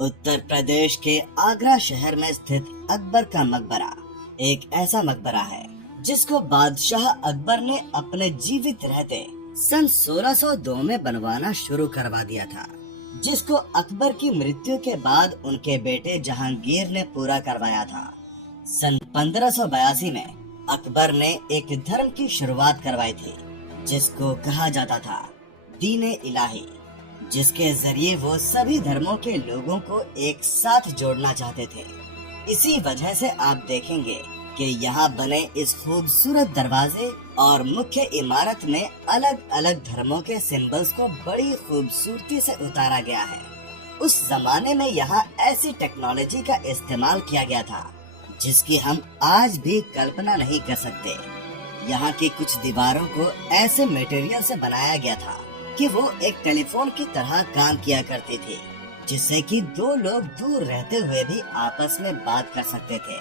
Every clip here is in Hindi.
उत्तर प्रदेश के आगरा शहर में स्थित अकबर का मकबरा एक ऐसा मकबरा है जिसको बादशाह अकबर ने अपने जीवित रहते सन 1602 में बनवाना शुरू करवा दिया था, जिसको अकबर की मृत्यु के बाद उनके बेटे जहांगीर ने पूरा करवाया था। सन 1582 में अकबर ने एक धर्म की शुरुआत करवाई थी जिसको कहा जाता था दीन इलाही, जिसके जरिए वो सभी धर्मों के लोगों को एक साथ जोड़ना चाहते थे। इसी वजह से आप देखेंगे कि यहाँ बने इस खूबसूरत दरवाजे और मुख्य इमारत में अलग अलग धर्मों के सिंबल्स को बड़ी खूबसूरती से उतारा गया है। उस जमाने में यहाँ ऐसी टेक्नोलॉजी का इस्तेमाल किया गया था जिसकी हम आज भी कल्पना नहीं कर सकते। यहाँ की कुछ दीवारों को ऐसे मटेरियल से बनाया गया था कि वो एक टेलीफोन की तरह काम किया करती थी, जिससे कि दो लोग दूर रहते हुए भी आपस में बात कर सकते थे।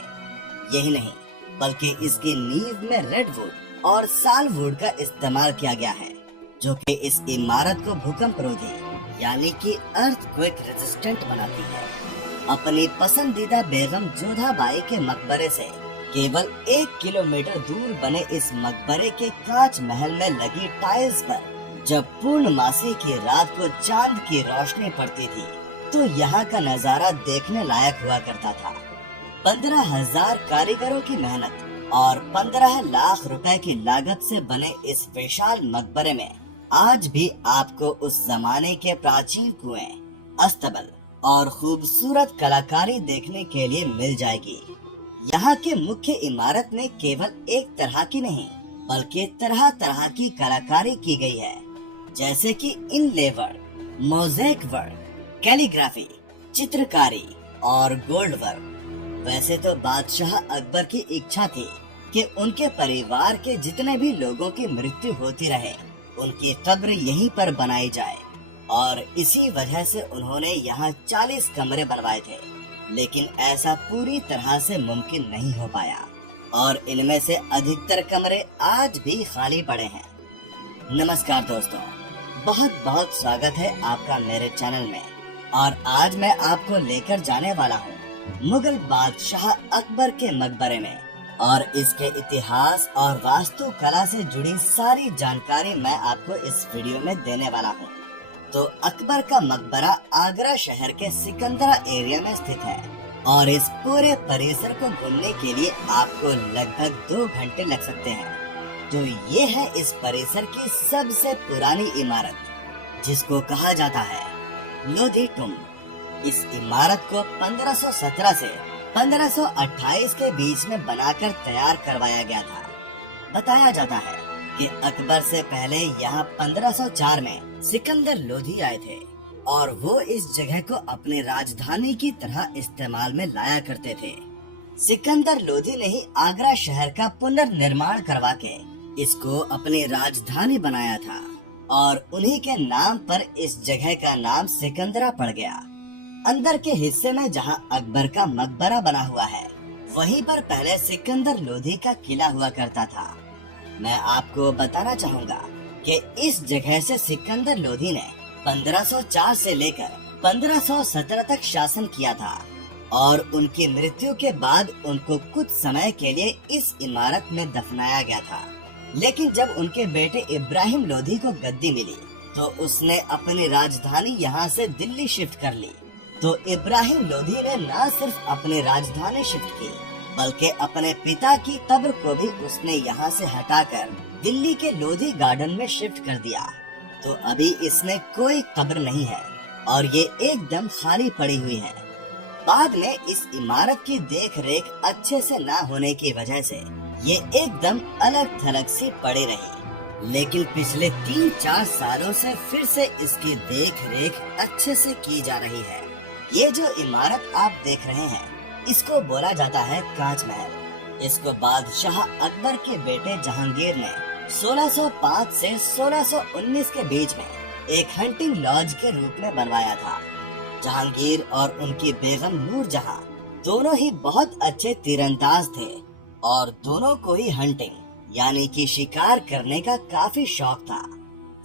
यही नहीं बल्कि इसकी नींव में रेडवुड और सालवुड का इस्तेमाल किया गया है, जो कि इस इमारत को भूकंप रोधी यानी कि अर्थक्वेक रेजिस्टेंट बनाती है। अपनी पसंदीदा बेगम जोधाबाई के मकबरे से केवल 1 किलोमीटर दूर बने इस मकबरे के कांच महल में लगी टाइल्स पर जब पूर्णमासी की रात को चांद की रोशनी पड़ती थी तो यहाँ का नजारा देखने लायक हुआ करता था। 15,000 कारीगरों की मेहनत और 15 लाख रुपए की लागत से बने इस विशाल मकबरे में आज भी आपको उस जमाने के प्राचीन कुएं, अस्तबल और खूबसूरत कलाकारी देखने के लिए मिल जाएगी। यहाँ के मुख्य इमारत में केवल एक तरह की नहीं बल्कि तरह तरह की कलाकारी की गई है, जैसे कि इनले वर्क, मोज़ेक वर्क, कैलीग्राफी, चित्रकारी और गोल्ड वर्क। वैसे तो बादशाह अकबर की इच्छा थी कि उनके परिवार के जितने भी लोगों की मृत्यु होती रहे उनकी कब्र यहीं पर बनाई जाए, और इसी वजह से उन्होंने यहाँ 40 कमरे बनवाए थे। लेकिन ऐसा पूरी तरह से मुमकिन नहीं हो पाया और इनमें से अधिकतर कमरे आज भी खाली पड़े हैं। नमस्कार दोस्तों, बहुत बहुत स्वागत है आपका मेरे चैनल में। और आज मैं आपको लेकर जाने वाला हूँ मुगल बादशाह अकबर के मकबरे में, और इसके इतिहास और वास्तुकला से जुड़ी सारी जानकारी मैं आपको इस वीडियो में देने वाला हूँ। तो अकबर का मकबरा आगरा शहर के सिकंदरा एरिया में स्थित है और इस पूरे परिसर को घूमने के लिए आपको लगभग 2 घंटे लग सकते हैं। तो ये है इस परिसर की सबसे पुरानी इमारत जिसको कहा जाता है लोधी टुम्ब। इस इमारत को 1517 से 1528 के बीच में बनाकर तैयार करवाया गया था। बताया जाता है कि अकबर से पहले यहाँ 1504 में सिकंदर लोधी आए थे और वो इस जगह को अपनी राजधानी की तरह इस्तेमाल में लाया करते थे। सिकंदर लोधी ने ही आगरा शहर का पुनर्निर्माण करवा के इसको अपनी राजधानी बनाया था और उन्हीं के नाम पर इस जगह का नाम सिकंदरा पड़ गया। अंदर के हिस्से में जहां अकबर का मकबरा बना हुआ है, वहीं पर पहले सिकंदर लोधी का किला हुआ करता था। मैं आपको बताना चाहूँगा कि इस जगह से सिकंदर लोधी ने 1504 से लेकर 1517 तक शासन किया था और उनकी मृत्यु के बाद उनको कुछ समय के लिए इस इमारत में दफनाया गया था। लेकिन जब उनके बेटे इब्राहिम लोधी को गद्दी मिली तो उसने अपनी राजधानी यहाँ से दिल्ली शिफ्ट कर ली। तो इब्राहिम लोधी ने न सिर्फ अपनी राजधानी शिफ्ट की बल्कि अपने पिता की कब्र को भी उसने यहाँ से हटाकर दिल्ली के लोधी गार्डन में शिफ्ट कर दिया। तो अभी इसमें कोई कब्र नहीं है और ये एकदम खाली पड़ी हुई है। बाद में इस इमारत की देख रेख अच्छे से न होने की वजह से ये एकदम अलग थलग सी पड़ी रही। लेकिन पिछले 3-4 सालों से फिर से इसकी देख रेख अच्छे से की जा रही है। ये जो इमारत आप देख रहे हैं इसको बोला जाता है कांच महल। इसको बादशाह अकबर के बेटे जहांगीर ने 1605 से 1619 के बीच में एक हंटिंग लॉज के रूप में बनवाया था। जहांगीर और उनकी बेगम नूरजहां दोनों ही बहुत अच्छे तीरंदाज थे और दोनों को ही हंटिंग यानी कि शिकार करने का काफी शौक था।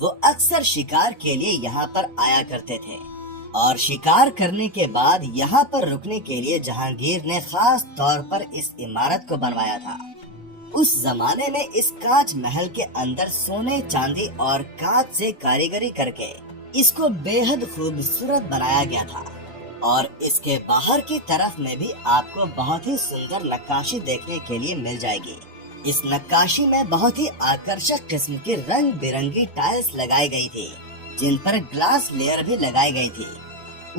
वो अक्सर शिकार के लिए यहाँ पर आया करते थे और शिकार करने के बाद यहाँ पर रुकने के लिए जहांगीर ने खास तौर पर इस इमारत को बनवाया था। उस जमाने में इस कांच महल के अंदर सोने, चांदी और कांच से कारीगरी करके इसको बेहद खूबसूरत बनाया गया था। और इसके बाहर की तरफ में भी आपको बहुत ही सुंदर नक्काशी देखने के लिए मिल जाएगी। इस नक्काशी में बहुत ही आकर्षक किस्म की रंग बिरंगी टाइल्स लगाई गई थी, जिन पर ग्लास लेयर भी लगाई गई थी।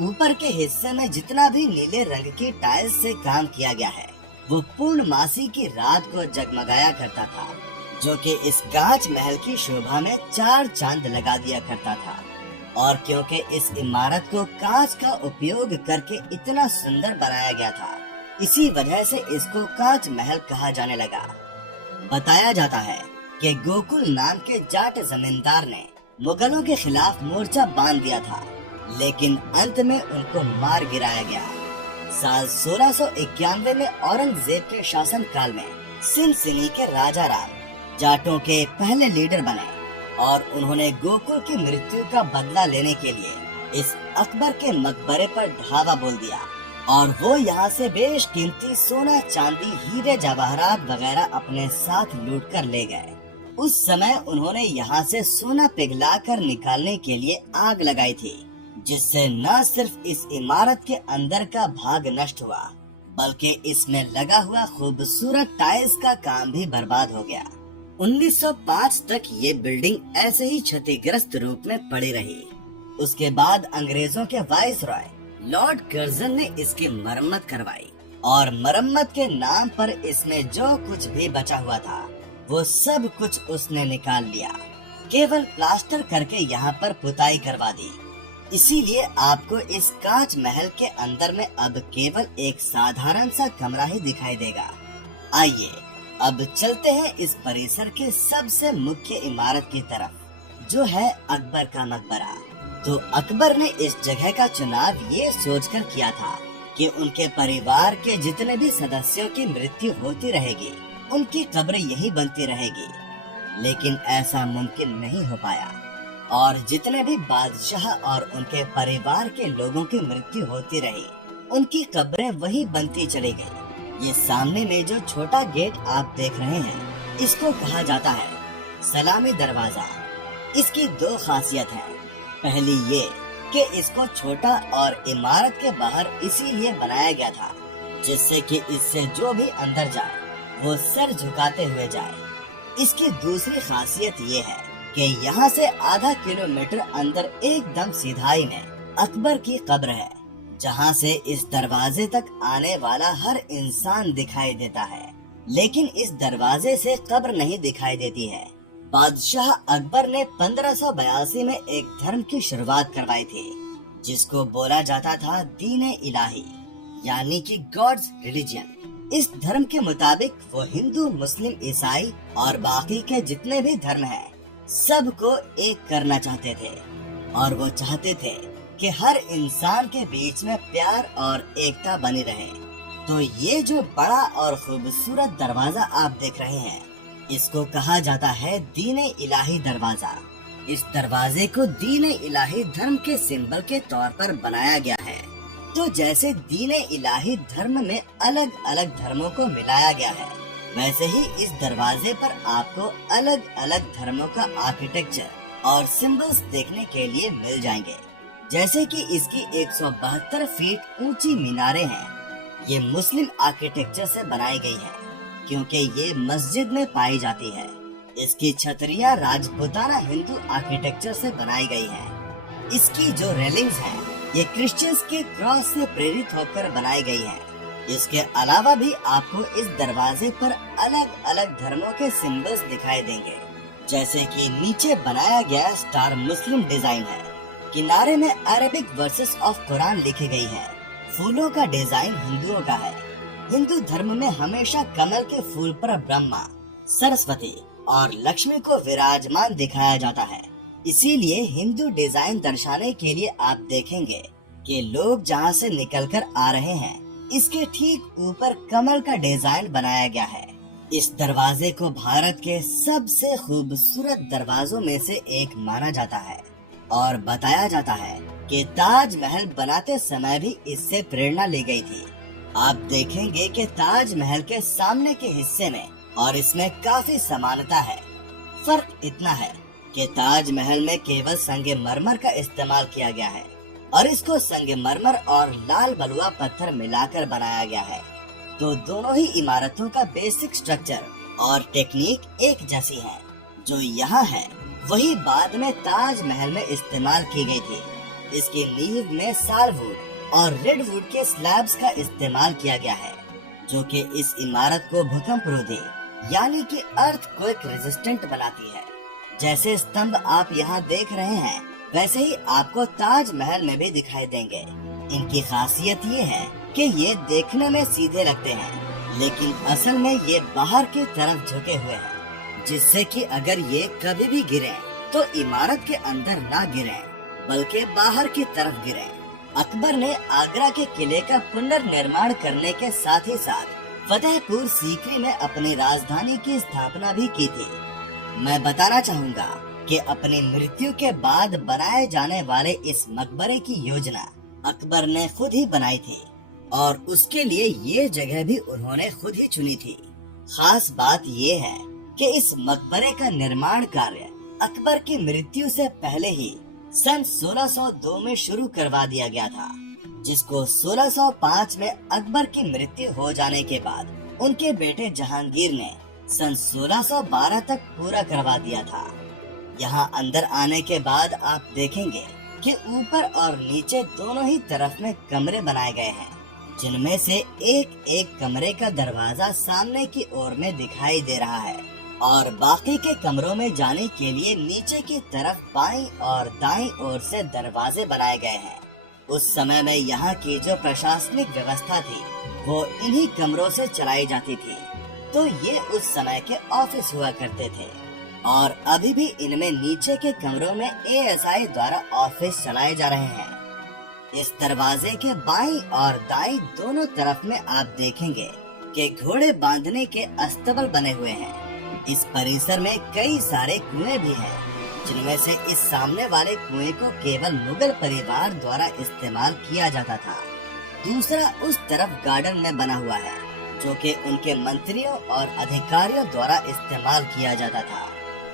ऊपर के हिस्से में जितना भी नीले रंग की टाइल्स से काम किया गया है, वो पूर्णमासी की रात को जगमगाया करता था, जो कि इस कांच महल की शोभा में 4 चांद लगा दिया करता था। और क्योंकि इस इमारत को कांच का उपयोग करके इतना सुंदर बनाया गया था, इसी वजह से इसको कांच महल कहा जाने लगा। बताया जाता है कि गोकुल नाम के जाट जमींदार ने मुगलों के खिलाफ मोर्चा बांध दिया था, लेकिन अंत में उनको मार गिराया गया। साल 1691 में औरंगजेब के शासन काल में सिंध के राजा राम जाटों के पहले लीडर बने और उन्होंने गोकुल की मृत्यु का बदला लेने के लिए इस अकबर के मकबरे पर धावा बोल दिया और वो यहाँ से बेशकीमती सोना, चांदी, हीरे, जवाहरात वगैरह अपने साथ लूट कर ले गए। उस समय उन्होंने यहाँ से सोना पिघलाकर निकालने के लिए आग लगाई थी, जिससे न सिर्फ इस इमारत के अंदर का भाग नष्ट हुआ, बल्कि इसमें लगा हुआ खूबसूरत टाइल्स का काम भी बर्बाद हो गया। 1905 तक ये बिल्डिंग ऐसे ही क्षतिग्रस्त रूप में पड़ी रही। उसके बाद अंग्रेजों के वाइसरॉय लॉर्ड कर्जन ने इसकी मरम्मत करवाई और मरम्मत के नाम पर इसमें जो कुछ भी बचा हुआ था वो सब कुछ उसने निकाल लिया, केवल प्लास्टर करके यहाँ पर पुताई करवा दी। इसीलिए आपको इस कांच महल के अंदर में अब केवल एक साधारण सा कमरा ही दिखाई देगा। आइए अब चलते हैं इस परिसर के सबसे मुख्य इमारत की तरफ, जो है अकबर का मकबरा। तो अकबर ने इस जगह का चुनाव ये सोचकर किया था कि उनके परिवार के जितने भी सदस्यों की मृत्यु होती रहेगी, उनकी कब्र यही बनती रहेगी। लेकिन ऐसा मुमकिन नहीं हो पाया और जितने भी बादशाह और उनके परिवार के लोगों की मृत्यु होती रही, उनकी कब्रें वही बनती चली गई। ये सामने में जो छोटा गेट आप देख रहे हैं, इसको कहा जाता है सलामी दरवाजा। इसकी 2 खासियत है। पहली ये कि इसको छोटा और इमारत के बाहर इसीलिए बनाया गया था जिससे कि इससे जो भी अंदर जाए वो सर झुकाते हुए जाए। इसकी दूसरी खासियत ये है कि यहाँ से आधा किलोमीटर अंदर एकदम सीधाई में अकबर की कब्र है, जहाँ से इस दरवाजे तक आने वाला हर इंसान दिखाई देता है, लेकिन इस दरवाजे से कब्र नहीं दिखाई देती है। बादशाह अकबर ने 1582 में एक धर्म की शुरुआत करवाई थी, जिसको बोला जाता था दीन इलाही, यानी कि गॉड्स रिलीजन। इस धर्म के मुताबिक वो हिंदू, मुस्लिम, ईसाई और बाकी के जितने भी धर्म हैं, सबको एक करना चाहते थे और वो चाहते थे कि हर इंसान के बीच में प्यार और एकता बनी रहे। तो ये जो बड़ा और खूबसूरत दरवाजा आप देख रहे हैं, इसको कहा जाता है दीन इलाही दरवाजा। इस दरवाजे को दीन इलाही धर्म के सिंबल के तौर पर बनाया गया है। तो जैसे दीन इलाही धर्म में अलग अलग धर्मों को मिलाया गया है, वैसे ही इस दरवाजे पर आपको अलग अलग धर्मों का आर्किटेक्चर और सिंबल्स देखने के लिए मिल जाएंगे। जैसे कि इसकी 172 फीट ऊंची मीनारें हैं। ये मुस्लिम आर्किटेक्चर से बनाई गई है क्योंकि ये मस्जिद में पाई जाती है। इसकी छतरियां राजपूताना हिंदू आर्किटेक्चर से बनाई गई हैं। इसकी जो रेलिंग्स हैं, ये क्रिश्चियंस के क्रॉस से प्रेरित होकर बनाई गई हैं। इसके अलावा भी आपको इस दरवाजे पर अलग अलग धर्मों के सिंबल्स दिखाई देंगे, जैसे कि नीचे बनाया गया स्टार मुस्लिम डिजाइन है, किनारे में अरेबिक वर्सेस ऑफ कुरान लिखी गई है। फूलों का डिजाइन हिंदुओं का है। हिंदू धर्म में हमेशा कमल के फूल पर ब्रह्मा, सरस्वती और लक्ष्मी को विराजमान दिखाया जाता है। इसीलिए हिंदू डिजाइन दर्शाने के लिए आप देखेंगे कि लोग जहाँ से निकलकर आ रहे हैं, इसके ठीक ऊपर कमल का डिजाइन बनाया गया है। इस दरवाजे को भारत के सबसे खूबसूरत दरवाजों में से एक माना जाता है। और बताया जाता है कि ताजमहल बनाते समय भी इससे प्रेरणा ली गई थी। आप देखेंगे कि ताजमहल के सामने के हिस्से में और इसमें काफी समानता है। फर्क इतना है कि ताजमहल में केवल संगमरमर का इस्तेमाल किया गया है और इसको संगमरमर और लाल बलुआ पत्थर मिलाकर बनाया गया है। तो दोनों ही इमारतों का बेसिक स्ट्रक्चर और टेक्निक एक जैसी है। जो यहाँ है वही बाद में ताजमहल में इस्तेमाल की गई थी। इसकी नींव में सालवुड और रेडवुड के स्लैब्स का इस्तेमाल किया गया है, जो कि इस इमारत को भूकंपरोधी यानी कि अर्थक्वेक रेजिस्टेंट बनाती है। जैसे स्तंभ आप यहाँ देख रहे हैं वैसे ही आपको ताजमहल में भी दिखाई देंगे। इनकी खासियत ये है कि ये देखने में सीधे लगते हैं, लेकिन असल में ये बाहर की तरफ झुके हुए हैं, जिससे कि अगर ये कभी भी गिरे तो इमारत के अंदर ना गिरे बल्कि बाहर की तरफ गिरे। अकबर ने आगरा के किले का पुनर्निर्माण करने के साथ ही साथ फतेहपुर सीकरी में अपनी राजधानी की स्थापना भी की थी। मैं बताना चाहूँगा कि अपनी मृत्यु के बाद बनाए जाने वाले इस मकबरे की योजना अकबर ने खुद ही बनाई थी और उसके लिए ये जगह भी उन्होंने खुद ही चुनी थी। खास बात ये है कि इस मकबरे का निर्माण कार्य अकबर की मृत्यु से पहले ही सन 1602 में शुरू करवा दिया गया था, जिसको 1605 में अकबर की मृत्यु हो जाने के बाद उनके बेटे जहांगीर ने सन 1612 तक पूरा करवा दिया था। यहाँ अंदर आने के बाद आप देखेंगे कि ऊपर और नीचे दोनों ही तरफ में कमरे बनाए गए हैं, जिनमें से एक एक कमरे का दरवाजा सामने की ओर में दिखाई दे रहा है और बाकी के कमरों में जाने के लिए नीचे की तरफ बाईं और दाईं ओर से दरवाजे बनाए गए हैं। उस समय में यहाँ की जो प्रशासनिक व्यवस्था थी वो इन्हीं कमरों से चलाई जाती थी। तो ये उस समय के ऑफिस हुआ करते थे और अभी भी इनमें नीचे के कमरों में एएसआई द्वारा ऑफिस चलाए जा रहे हैं। इस दरवाजे के बाईं और दाईं दोनों तरफ में आप देखेंगे कि घोड़े बांधने के अस्तबल बने हुए हैं। इस परिसर में कई सारे कुएं भी हैं, जिनमें से इस सामने वाले कुएं को केवल मुगल परिवार द्वारा इस्तेमाल किया जाता था। दूसरा उस तरफ गार्डन में बना हुआ है, जो कि उनके मंत्रियों और अधिकारियों द्वारा इस्तेमाल किया जाता था।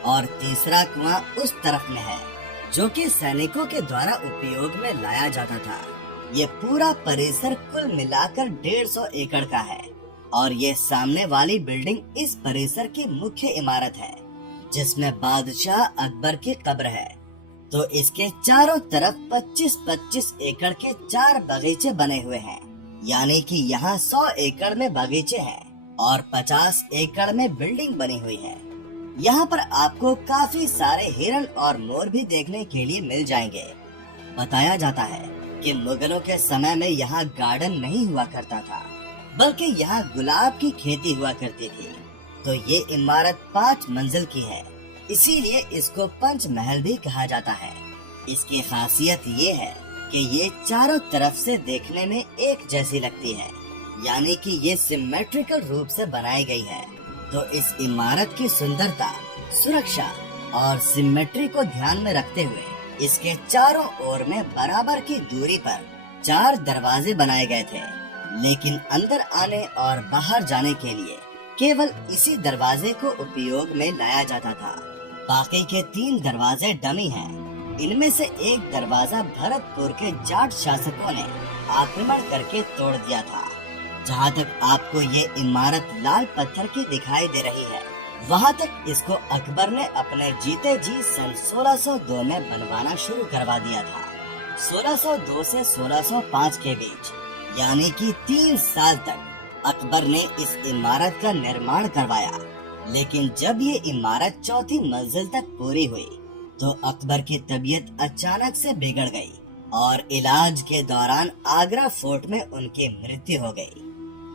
और तीसरा कुआं उस तरफ में है, जो कि सैनिकों के द्वारा उपयोग में लाया जाता था। ये पूरा परिसर कुल मिलाकर 150 एकड़ का है और ये सामने वाली बिल्डिंग इस परिसर की मुख्य इमारत है, जिसमें बादशाह अकबर की कब्र है। तो इसके चारों तरफ 25-25 एकड़ के 4 बगीचे बने हुए हैं, यानी कि यहाँ 100 एकड़ में बगीचे हैं और 50 एकड़ में बिल्डिंग बनी हुई है। यहाँ पर आपको काफी सारे हिरन और मोर भी देखने के लिए मिल जाएंगे। बताया जाता है कि मुगलों के समय में यहाँ गार्डन नहीं हुआ करता था, बल्कि यहाँ गुलाब की खेती हुआ करती थी। तो ये इमारत 5 मंजिल की है, इसीलिए इसको पंचमहल भी कहा जाता है। इसकी खासियत ये है कि ये चारों तरफ से देखने में एक जैसी लगती है, यानी कि ये सिमेट्रिकल रूप से बनाई गई है। तो इस इमारत की सुंदरता, सुरक्षा और सिमेट्री को ध्यान में रखते हुए इसके चारों ओर में बराबर की दूरी पर 4 दरवाजे बनाए गए थे, लेकिन अंदर आने और बाहर जाने के लिए केवल इसी दरवाजे को उपयोग में लाया जाता था। बाकी के 3 दरवाजे डमी हैं। इनमें से एक दरवाजा भरतपुर के जाट शासकों ने आक्रमण करके तोड़ दिया था। जहाँ तक आपको ये इमारत लाल पत्थर की दिखाई दे रही है, वहाँ तक इसको अकबर ने अपने जीते जी सन 1602 में बनवाना शुरू करवा दिया था। 1602 से 1605 के बीच, यानी कि 3 साल तक अकबर ने इस इमारत का निर्माण करवाया। लेकिन जब ये इमारत 4थी मंजिल तक पूरी हुई तो अकबर की तबीयत अचानक से बिगड़ गई और इलाज के दौरान आगरा फोर्ट में उनकी मृत्यु हो गई।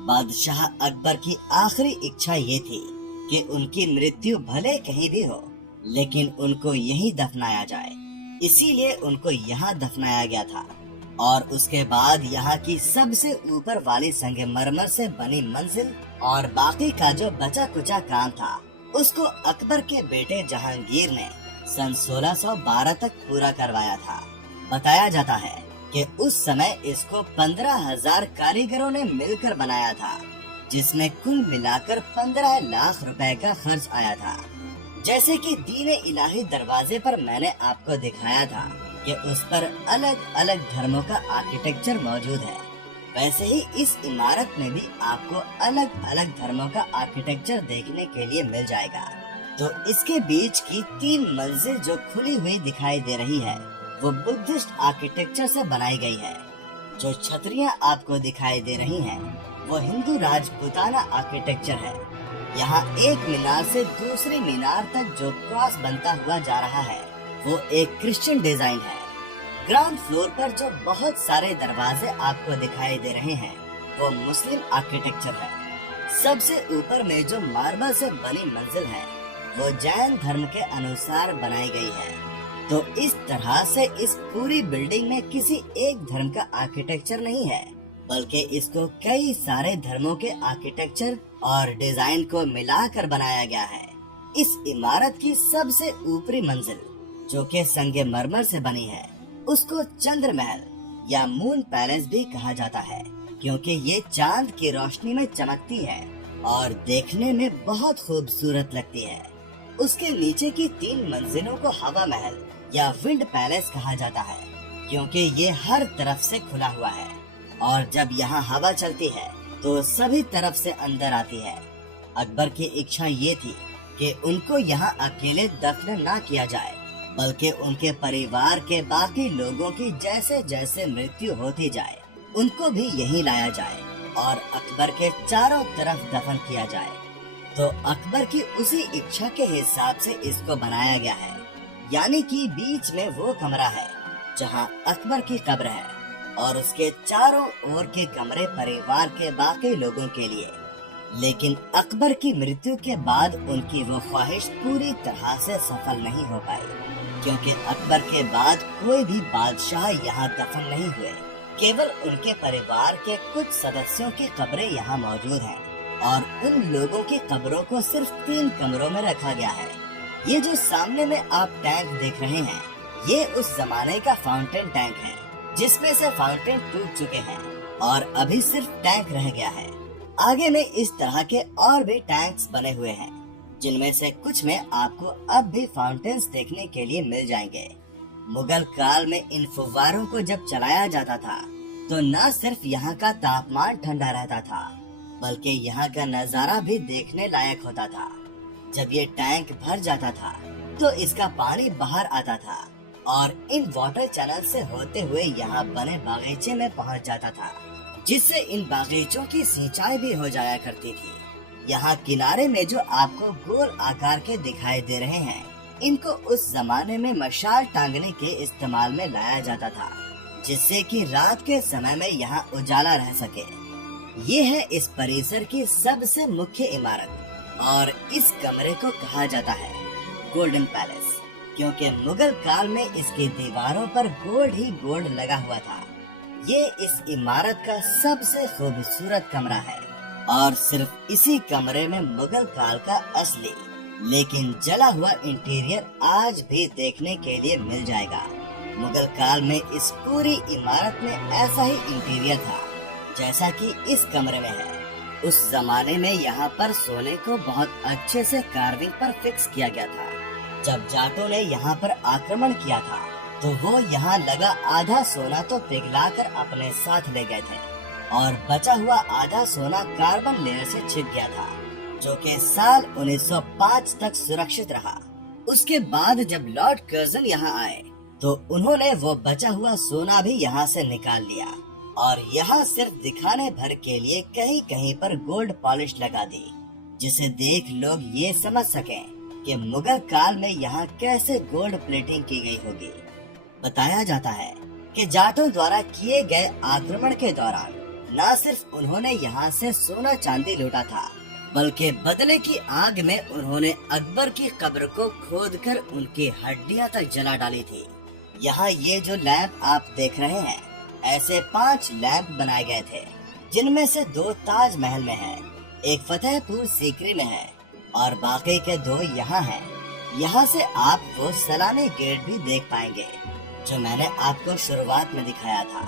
बादशाह अकबर की आखिरी इच्छा ये थी कि उनकी मृत्यु भले कहीं भी हो, लेकिन उनको यहीं दफनाया जाए। इसीलिए उनको यहाँ दफनाया गया था और उसके बाद यहाँ की सबसे ऊपर वाली संगमरमर से बनी मंजिल और बाकी का जो बचा कुचा काम था, उसको अकबर के बेटे जहांगीर ने सन 1612 तक पूरा करवाया था। बताया जाता है कि उस समय इसको 15,000 कारीगरों ने मिलकर बनाया था, जिसमें कुल मिलाकर 15 लाख रुपए का खर्च आया था। जैसे कि दीन इलाही दरवाजे पर मैंने आपको दिखाया था कि उस पर अलग अलग धर्मों का आर्किटेक्चर मौजूद है, वैसे ही इस इमारत में भी आपको अलग अलग धर्मों का आर्किटेक्चर देखने के लिए मिल जाएगा। तो इसके बीच की 3 मंजिल जो खुली हुई दिखाई दे रही है, वो बुद्धिस्ट आर्किटेक्चर से बनाई गई है। जो छतरियां आपको दिखाई दे रही हैं, वो हिंदू राजपूताना आर्किटेक्चर है। यहाँ एक मीनार से दूसरी मीनार तक जो क्रॉस बनता हुआ जा रहा है, वो एक क्रिश्चियन डिजाइन है। ग्राउंड फ्लोर पर जो बहुत सारे दरवाजे आपको दिखाई दे रहे हैं, वो मुस्लिम आर्किटेक्चर है। सबसे ऊपर में जो मार्बल से बनी मंजिल है, वो जैन धर्म के अनुसार बनाई गई है। तो इस तरह से इस पूरी बिल्डिंग में किसी एक धर्म का आर्किटेक्चर नहीं है, बल्कि इसको कई सारे धर्मों के आर्किटेक्चर और डिजाइन को मिलाकर बनाया गया है। इस इमारत की सबसे ऊपरी मंजिल, जो कि संगमरमर से बनी है, उसको चंद्र महल या मून पैलेस भी कहा जाता है, क्योंकि ये चांद की रोशनी में चमकती है और देखने में बहुत खूबसूरत लगती है। उसके नीचे की 3 मंजिलों को हवा महल या विंड पैलेस कहा जाता है, क्योंकि ये हर तरफ से खुला हुआ है और जब यहाँ हवा चलती है तो सभी तरफ से अंदर आती है। अकबर की इच्छा ये थी कि उनको यहाँ अकेले दफन ना किया जाए, बल्कि उनके परिवार के बाकी लोगों की जैसे जैसे मृत्यु होती जाए, उनको भी यहीं लाया जाए और अकबर के चारों तरफ दफन किया जाए। तो अकबर की उसी इच्छा के हिसाब से इसको बनाया गया है, यानी कि बीच में वो कमरा है जहाँ अकबर की कब्र है और उसके चारों ओर के कमरे परिवार के बाकी लोगों के लिए। लेकिन अकबर की मृत्यु के बाद उनकी वो ख्वाहिश पूरी तरह से सफल नहीं हो पाई, क्योंकि अकबर के बाद कोई भी बादशाह यहाँ दफन नहीं हुए। केवल उनके परिवार के कुछ सदस्यों की कब्रें यहाँ मौजूद हैं और उन लोगों की कब्रों को सिर्फ 3 कमरों में रखा गया है। ये जो सामने में आप टैंक देख रहे हैं, ये उस जमाने का फाउंटेन टैंक है, जिसमें से फाउंटेन टूट चुके हैं और अभी सिर्फ टैंक रह गया है। आगे में इस तरह के और भी टैंक्स बने हुए हैं, जिनमें से कुछ में आपको अब भी फाउंटेन्स देखने के लिए मिल जाएंगे। मुगल काल में इन फुव्वारों को जब चलाया जाता था, तो न सिर्फ यहाँ का तापमान ठंडा रहता था, बल्कि यहाँ का नजारा भी देखने लायक होता था। जब ये टैंक भर जाता था, तो इसका पानी बाहर आता था और इन वाटर चैनल से होते हुए यहाँ बने बागीचे में पहुँच जाता था, जिससे इन बागीचों की सिंचाई भी हो जाया करती थी। यहाँ किनारे में जो आपको गोल आकार के दिखाई दे रहे हैं, इनको उस जमाने में मशाल टांगने के इस्तेमाल में लाया जाता था, जिससे कि रात के समय में यहाँ उजाला रह सके। ये है इस परिसर की सबसे मुख्य इमारत और इस कमरे को कहा जाता है गोल्डन पैलेस, क्योंकि मुगल काल में इसकी दीवारों पर गोल्ड ही गोल्ड लगा हुआ था। ये इस इमारत का सबसे खूबसूरत कमरा है और सिर्फ इसी कमरे में मुगल काल का असली लेकिन जला हुआ इंटीरियर आज भी देखने के लिए मिल जाएगा। मुगल काल में इस पूरी इमारत में ऐसा ही इंटीरियर था जैसा कि इस कमरे में है। उस जमाने में यहाँ पर सोने को बहुत अच्छे से कार्विंग पर फिक्स किया गया था। जब जाटों ने यहाँ पर आक्रमण किया था, तो वो यहाँ लगा आधा सोना तो पिघलाकर अपने साथ ले गए थे और बचा हुआ आधा सोना कार्बन लेयर से छिप गया था, जो कि साल 1905 तक सुरक्षित रहा। उसके बाद जब लॉर्ड कर्जन यहाँ आए, तो उन्होंने वो बचा हुआ सोना भी यहाँ से निकाल लिया और यहाँ सिर्फ दिखाने भर के लिए कहीं कहीं पर गोल्ड पॉलिश लगा दी, जिसे देख लोग ये समझ सकें कि मुगल काल में यहाँ कैसे गोल्ड प्लेटिंग की गई होगी। बताया जाता है कि जाटों द्वारा किए गए आक्रमण के दौरान न सिर्फ उन्होंने यहाँ से सोना चांदी लूटा था, बल्कि बदले की आग में उन्होंने अकबर की कब्र को खोदकर उनकी हड्डियां तक जला डाली थी। यहाँ ये जो लैंप आप देख रहे हैं, ऐसे 5 लैंप बनाए गए थे, जिनमें से 2 ताज महल में है, एक फतेहपुर सीकरी में है और बाकी के 2 यहाँ हैं। यहाँ से आप वो सलामी गेट भी देख पाएंगे जो मैंने आपको शुरुआत में दिखाया था,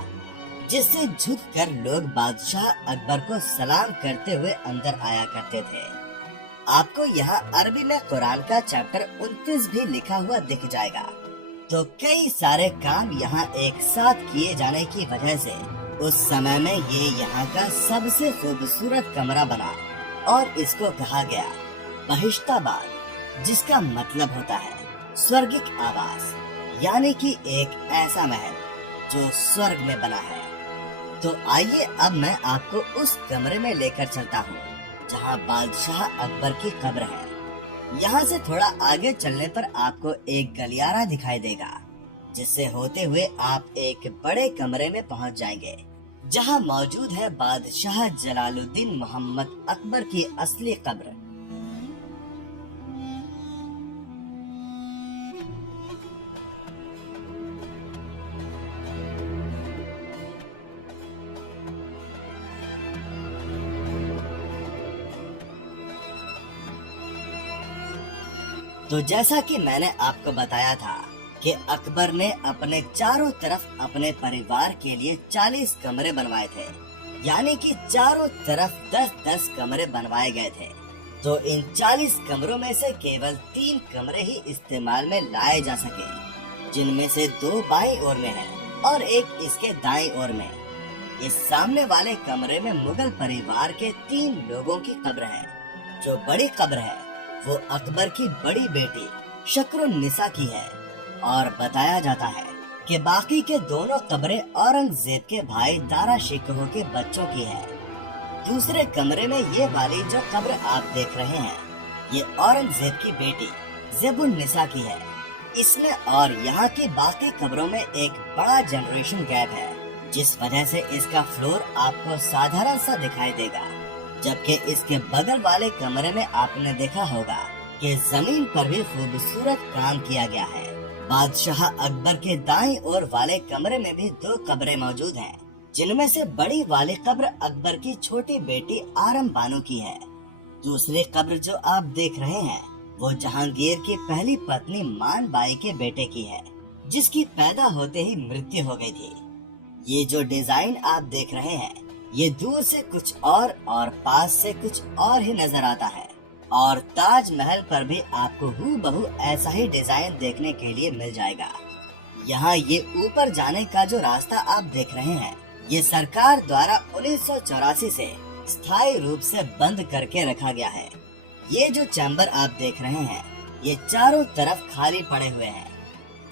जिससे झुककर लोग बादशाह अकबर को सलाम करते हुए अंदर आया करते थे। आपको यहाँ अरबी में कुरान का चैप्टर 29 भी लिखा हुआ दिख जाएगा। तो कई सारे काम यहाँ एक साथ किए जाने की वजह से उस समय में ये यहाँ का सबसे खूबसूरत कमरा बना और इसको कहा गया बहिश्ताबाद, जिसका मतलब होता है स्वर्गिक आवास, यानी कि एक ऐसा महल जो स्वर्ग में बना है। तो आइए अब मैं आपको उस कमरे में लेकर चलता हूँ जहाँ बादशाह अकबर की कब्र है। यहाँ से थोड़ा आगे चलने पर आपको एक गलियारा दिखाई देगा, जिससे होते हुए आप एक बड़े कमरे में पहुँच जाएंगे, जहाँ मौजूद है बादशाह जलालुद्दीन मोहम्मद अकबर की असली कब्र। तो जैसा कि मैंने आपको बताया था कि अकबर ने अपने चारों तरफ अपने परिवार के लिए 40 कमरे बनवाए थे, यानी कि चारों तरफ 10-10 कमरे बनवाए गए थे। तो इन 40 कमरों में से केवल 3 कमरे ही इस्तेमाल में लाए जा सके, जिनमें से 2 बाईं ओर में है और एक इसके दाईं ओर में। इस सामने वाले कमरे में मुगल परिवार के 3 लोगों की कब्र है। जो बड़ी कब्र है वो अकबर की बड़ी बेटी शक्रुन्निसा की है, और बताया जाता है कि बाकी के दोनों कब्रें औरंगजेब के भाई दारा शिकोह के बच्चों की है। दूसरे कमरे में ये वाली जो कब्र आप देख रहे हैं, ये औरंगजेब की बेटी ज़ेबुन्निसा की है। इसमें और यहाँ की बाकी कब्रों में एक बड़ा जनरेशन गैप है, जिस वजह से इसका फ्लोर आपको साधारण सा दिखाई देगा, जबकि इसके बगल वाले कमरे में आपने देखा होगा कि जमीन पर भी खूबसूरत काम किया गया है। बादशाह अकबर के दाईं ओर वाले कमरे में भी 2 कब्रें मौजूद हैं, जिनमें से बड़ी वाली कब्र अकबर की छोटी बेटी आरम बानो की है। दूसरी कब्र जो आप देख रहे हैं वो जहांगीर की पहली पत्नी मान बाई के बेटे की है, जिसकी पैदा होते ही मृत्यु हो गई थी। ये जो डिजाइन आप देख रहे हैं, ये दूर से कुछ और पास से कुछ और ही नजर आता है। और ताजमहल पर भी आपको हूबहू ऐसा ही डिजाइन देखने के लिए मिल जाएगा। यहाँ ये ऊपर जाने का जो रास्ता आप देख रहे हैं, ये सरकार द्वारा 1984 से स्थायी रूप से बंद करके रखा गया है। ये जो चैम्बर आप देख रहे हैं, ये चारों तरफ खाली पड़े हुए हैं।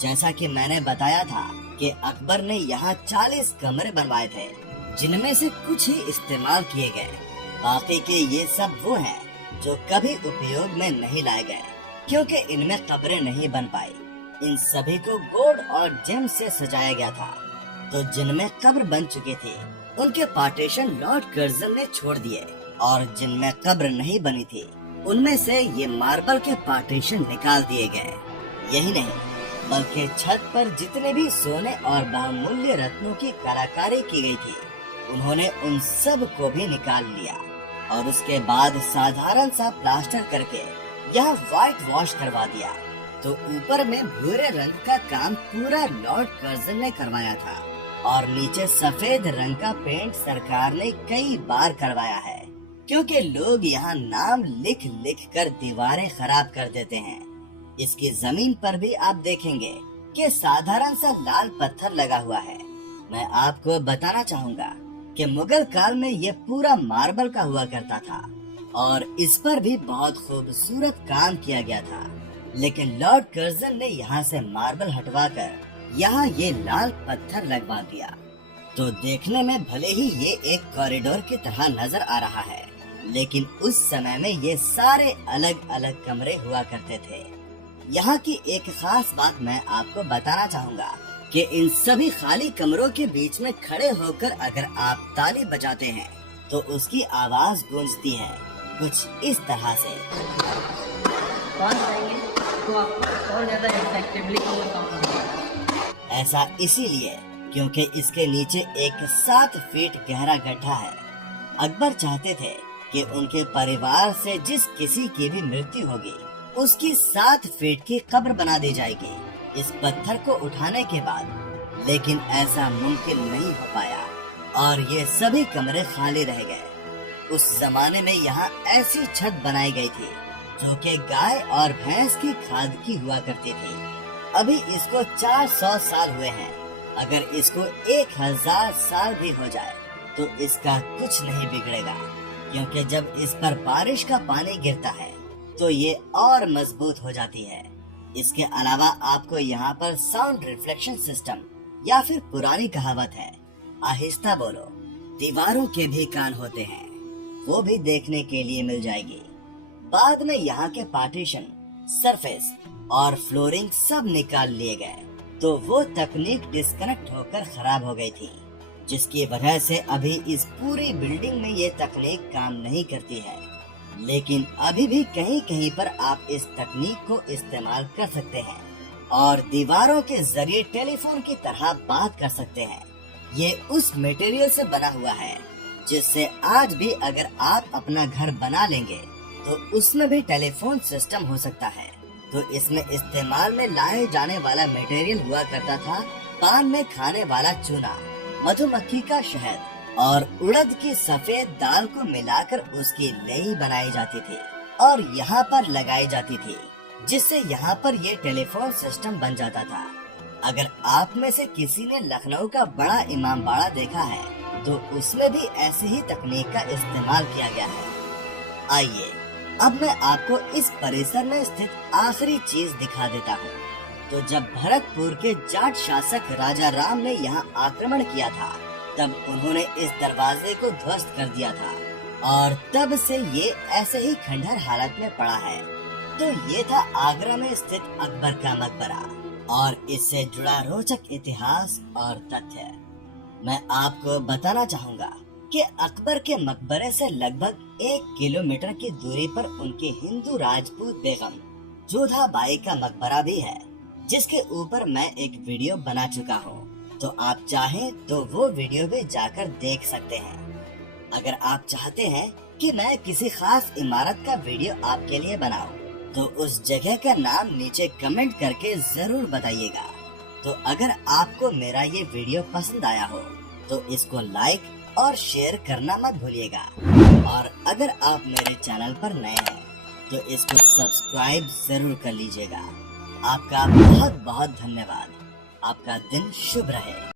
जैसा कि मैंने बताया था कि अकबर ने यहाँ 40 कमरे बनवाए थे, जिनमें से कुछ ही इस्तेमाल किए गए। बाकी के ये सब वो हैं जो कभी उपयोग में नहीं लाए गए, क्योंकि इनमें कब्रें नहीं बन पाई। इन सभी को गोल्ड और जेम से सजाया गया था। तो जिनमें कब्र बन चुकी थी, उनके पार्टीशन लॉर्ड कर्जन ने छोड़ दिए, और जिनमें कब्र नहीं बनी थी, उनमें से ये मार्बल के पार्टीशन निकाल दिए गए। यही नहीं, बल्कि छत पर जितने भी सोने और बहुमूल्य रत्नों की कलाकारी की गई थी, उन्होंने उन सब को भी निकाल लिया, और उसके बाद साधारण सा प्लास्टर करके यह व्हाइट वॉश करवा दिया। तो ऊपर में भूरे रंग का काम पूरा लॉर्ड कर्जन ने करवाया था, और नीचे सफेद रंग का पेंट सरकार ने कई बार करवाया है, क्योंकि लोग यहाँ नाम लिख लिख कर दीवारें खराब कर देते हैं। इसकी जमीन पर भी आप देखेंगे कि साधारण सा लाल पत्थर लगा हुआ है। मैं आपको बताना चाहूँगा कि मुगल काल में ये पूरा मार्बल का हुआ करता था, और इस पर भी बहुत खूबसूरत काम किया गया था। लेकिन लॉर्ड कर्जन ने यहाँ से मार्बल हटवाकर यहाँ ये लाल पत्थर लगवा दिया। तो देखने में भले ही ये एक कॉरिडोर की तरह नजर आ रहा है, लेकिन उस समय में ये सारे अलग अलग कमरे हुआ करते थे। यहाँ की एक खास बात मैं आपको बताना चाहूँगा कि इन सभी खाली कमरों के बीच में खड़े होकर अगर आप ताली बजाते हैं, तो उसकी आवाज गूंजती है कुछ इस तरह से। तो आपको और ज्यादा इफेक्टिवली ऐसा इसीलिए क्योंकि इसके नीचे एक 7 फीट गहरा गड्ढा है। अकबर चाहते थे कि उनके परिवार से जिस किसी की भी मृत्यु होगी, उसकी 7 फीट की कब्र बना दी जाएगी इस पत्थर को उठाने के बाद। लेकिन ऐसा मुमकिन नहीं हो पाया और ये सभी कमरे खाली रह गए। उस जमाने में यहाँ ऐसी छत बनाई गई थी जो कि गाय और भैंस की खाद की हुआ करती थी। अभी इसको 400 साल हुए हैं। अगर इसको 1000 साल भी हो जाए तो इसका कुछ नहीं बिगड़ेगा, क्योंकि जब इस पर बारिश का पानी गिरता है तो ये और मजबूत हो जाती है। इसके अलावा आपको यहाँ पर साउंड रिफ्लेक्शन सिस्टम या फिर पुरानी कहावत है, आहिस्ता बोलो दीवारों के भी कान होते हैं, वो भी देखने के लिए मिल जाएगी। बाद में यहाँ के पार्टीशन, सरफेस और फ्लोरिंग सब निकाल लिए गए तो वो तकनीक डिस्कनेक्ट होकर खराब हो गई थी, जिसकी वजह से अभी इस पूरी बिल्डिंग में ये तकनीक काम नहीं करती है। लेकिन अभी भी कहीं कहीं पर आप इस तकनीक को इस्तेमाल कर सकते हैं और दीवारों के जरिए टेलीफोन की तरह बात कर सकते हैं। ये उस मटेरियल से बना हुआ है जिससे आज भी अगर आप अपना घर बना लेंगे तो उसमें भी टेलीफोन सिस्टम हो सकता है। तो इसमें इस्तेमाल में लाए जाने वाला मटेरियल हुआ करता था पान में खाने वाला चूना, मधुमक्खी का शहद और उड़द की सफेद दाल को मिलाकर उसकी लेई बनाई जाती थी और यहाँ पर लगाई जाती थी, जिससे यहाँ पर ये टेलीफोन सिस्टम बन जाता था। अगर आप में से किसी ने लखनऊ का बड़ा इमामबाड़ा देखा है तो उसमें भी ऐसी ही तकनीक का इस्तेमाल किया गया है। आइए अब मैं आपको इस परिसर में स्थित आखिरी चीज दिखा देता हूँ। तो जब भरतपुर के जाट शासक राजा राम ने यहाँ आक्रमण किया था तब उन्होंने इस दरवाजे को ध्वस्त कर दिया था और तब से ये ऐसे ही खंडहर हालत में पड़ा है। तो ये था आगरा में स्थित अकबर का मकबरा और इससे जुड़ा रोचक इतिहास और तथ्य। मैं आपको बताना चाहूँगा कि अकबर के मकबरे से लगभग 1 किलोमीटर की दूरी पर उनकी हिंदू राजपूत बेगम जोधाबाई का मकबरा भी है, जिसके ऊपर मैं एक वीडियो बना चुका हूँ। तो आप चाहें तो वो वीडियो भी जाकर देख सकते हैं। अगर आप चाहते हैं कि मैं किसी खास इमारत का वीडियो आपके लिए बनाऊं, तो उस जगह का नाम नीचे कमेंट करके जरूर बताइएगा। तो अगर आपको मेरा ये वीडियो पसंद आया हो तो इसको लाइक और शेयर करना मत भूलिएगा। और अगर आप मेरे चैनल पर नए हैं तो इसको सब्सक्राइब जरूर कर लीजिएगा। आपका बहुत बहुत धन्यवाद। आपका दिन शुभ रहे।